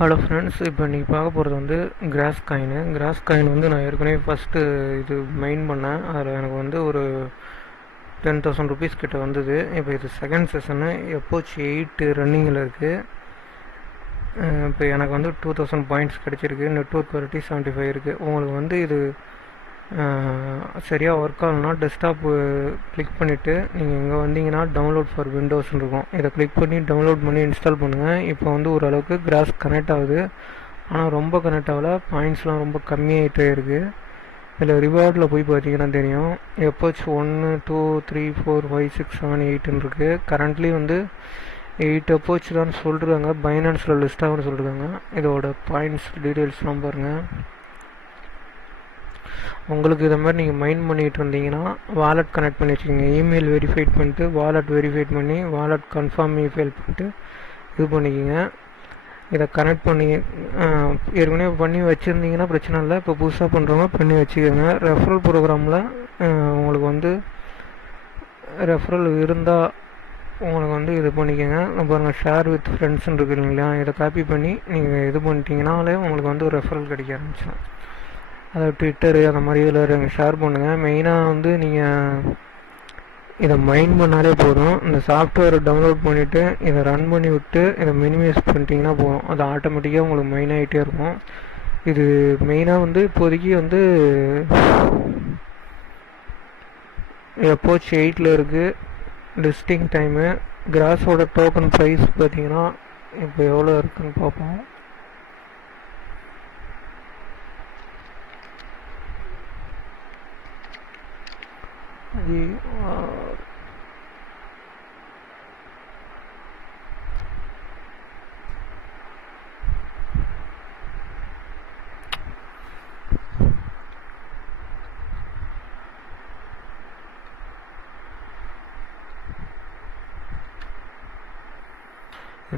Hello friends, இப்போ இன்றைக்கி பார்க்க போகிறது வந்து கிராஸ் காயின் வந்து நான் ஏற்கனவே ஃபஸ்ட்டு இது மெயின் பண்ணேன். அதில் எனக்கு வந்து ஒரு 10,000 ருபீஸ் கிட்ட வந்தது. இப்போ இது செகண்ட் செஷனு, எப்போச்சு 8 ரன்னிங்கில் இருக்குது. இப்போ எனக்கு வந்து 2000 பாயிண்ட்ஸ் கிடச்சிருக்கு. நெட்ஒர்க் குவாலிட்டி 75 இருக்குது. உங்களுக்கு வந்து இது சரியாக ஒர்க் ஆகலைன்னா டெஸ்க்டாப்பு கிளிக் பண்ணிவிட்டு நீங்கள் இங்கே வந்தீங்கன்னா டவுன்லோட் ஃபார் விண்டோஸ்னு இருக்கும். இதை கிளிக் பண்ணி டவுன்லோட் பண்ணி இன்ஸ்டால் பண்ணுங்கள். இப்போ வந்து ஓரளவுக்கு கிராஸ் கனெக்ட் ஆகுது, ஆனால் ரொம்ப கனெக்ட் ஆகலை. பாயிண்ட்ஸ்லாம் ரொம்ப கம்மியாகிட்டே இருக்குது. இதில் ரிவார்டில் போய் பார்த்தீங்கன்னா தெரியும், எப்போச்சு 1 2 3 4 5 6 7 8ன்னு இருக்குது. கரண்ட்லி வந்து 8 அப்போச்சு தான் சொல்லிருக்காங்க. பைனான்ஸில் லிஸ்ட் ஆகும்னு சொல்லியிருக்காங்க. இதோட பாயிண்ட்ஸ் டீட்டெயில்ஸ்லாம் பாருங்கள். உங்களுக்கு இதை மாதிரி நீங்கள் மைண்ட் பண்ணிகிட்டு இருந்தீங்கன்னா வாலெட் கனெக்ட் பண்ணி வச்சுக்கோங்க. இமெயில் வெரிஃபைட் பண்ணிட்டு வாலெட் வெரிஃபைட் பண்ணி வாலெட் கன்ஃபார்ம் இமெயில் பண்ணிட்டு இது பண்ணிக்கோங்க. இதை கனெக்ட் பண்ணி ஏற்கனவே பண்ணி வச்சுருந்தீங்கன்னா பிரச்சனை இல்லை. இப்போ புதுசாக பண்ணுறவங்க பண்ணி வச்சுக்கோங்க. ரெஃபரல் ப்ரோக்ராமில் உங்களுக்கு வந்து ரெஃபரல் இருந்தால் உங்களுக்கு வந்து இது பண்ணிக்கோங்க. பாருங்கள், ஷேர் வித் ஃப்ரெண்ட்ஸ்ன்னு இருக்குது இல்லையா, இதை காப்பி பண்ணி நீங்கள் இது பண்ணிட்டீங்கனாலே உங்களுக்கு வந்து ஒரு ரெஃபரல் கிடைக்க ஆரம்பிச்சிடும். அதை ட்விட்டரு அந்த மாதிரி இதில் ஷேர் பண்ணுங்கள். மெயினாக வந்து நீங்கள் இதை மைண்ட் பண்ணாலே போதும். இந்த சாஃப்ட்வேரை டவுன்லோட் பண்ணிவிட்டு இதை ரன் பண்ணி விட்டு இதை மினிமைஸ் பண்ணிட்டீங்கன்னா போதும். அது ஆட்டோமேட்டிக்காக உங்களுக்கு மெயின் ஆகிட்டே இருக்கும். இது மெயினாக வந்து இப்போதைக்கு வந்து எப்போச்சு 8ல் இருக்குது. லிஸ்டிங் டைமு கிராஸோட டோக்கன் ப்ரைஸ் பார்த்தீங்கன்னா இப்போ எவ்வளோ இருக்குதுன்னு பார்ப்போம். அது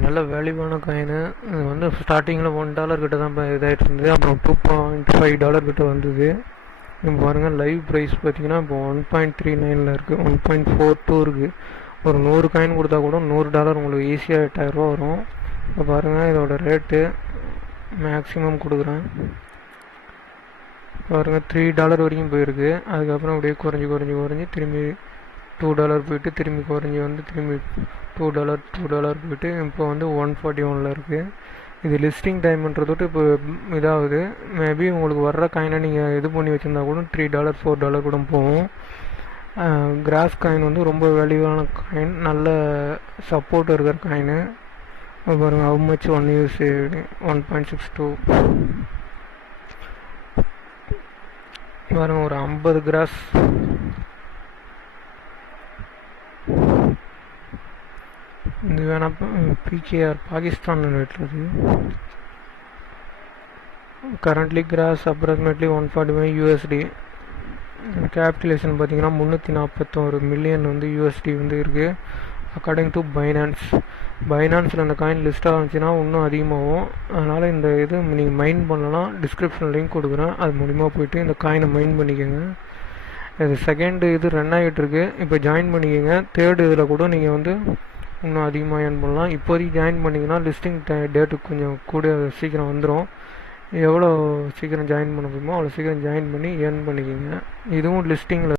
நல்ல வேல்யூவான காயின். இது வந்து ஸ்டார்டிங்கில் $1 கிட்ட தான் இதாகிட்டு இருந்தது. அப்புறம் $2.5 கிட்ட வந்தது. இப்போ பாருங்கள், லைவ் ப்ரைஸ் பார்த்தீங்கன்னா இப்போ 1.39ல் இருக்குது. 1.42 இருக்குது. ஒரு 100 காயின் கொடுத்தா கூட $100 உங்களுக்கு ஈஸியாக 8000 ரூபா வரும். இப்போ பாருங்கள், இதோட ரேட்டு மேக்ஸிமம் கொடுக்குறேன். பாருங்கள், $3 வரைக்கும் போயிருக்கு. அதுக்கப்புறம் அப்படியே குறைஞ்சி திரும்பி $2 போயிட்டு திரும்பி குறைஞ்சி வந்து திரும்பி $2 போயிட்டு இப்போ வந்து 141ல் இருக்குது. இது லிஸ்டிங் டைம்ன்றதோட்டு இப்போ இதாகுது. மேபி உங்களுக்கு வர்ற காயினை நீங்கள் இது பண்ணி வச்சுருந்தா கூட $3 $4 கூட போகும். கிராஸ் காயின் வந்து ரொம்ப வேல்யூவான காயின், நல்ல சப்போர்ட் இருக்கிற காயின். பாருங்கள், ஹவு மச் 1 யூஸ் 1.62. பாருங்கள், ஒரு 50 கிராஸ் இது வேணால் பிகேஆர் பாகிஸ்தான் ரேட்டில் கரண்ட்லி கிராஸ் அப்ராக்சிமேட்லி 145 USD. கேபிட்டலேஷன் பார்த்தீங்கன்னா 341 மில்லியன் வந்து USD வந்து இருக்குது. அக்கார்டிங் டு பைனான்ஸில் அந்த காயின் லிஸ்ட் ஆகிச்சுன்னா இன்னும் அதிகமாகும். அதனால் இந்த இது நீங்கள் மைண்ட் பண்ணலாம். டிஸ்கிரிப்ஷன் லிங்க் கொடுக்குறேன், அது மூலிமா போய்ட்டு இந்த காயினை மைண்ட் பண்ணிக்கோங்க. இது செகண்டு இது ரன் ஆகிட்டுருக்கு. இப்போ ஜாயின் பண்ணிக்கோங்க. தேர்டு இதில் கூட நீங்கள் வந்து இன்னும் அதிகமாக ஏர்ன் பண்ணலாம். இப்போதைக்கு ஜாயின் பண்ணிங்கன்னா லிஸ்டிங் டேட்டுக்கு கொஞ்சம் கூட சீக்கிரம் வந்துடும். எவ்வளோ சீக்கிரம் ஜாயின் பண்ண முடியுமோ அவ்வளோ சீக்கிரம் ஜாயின் பண்ணி ஏர்ன் பண்ணிக்கோங்க. இதுவும் லிஸ்டிங்கில்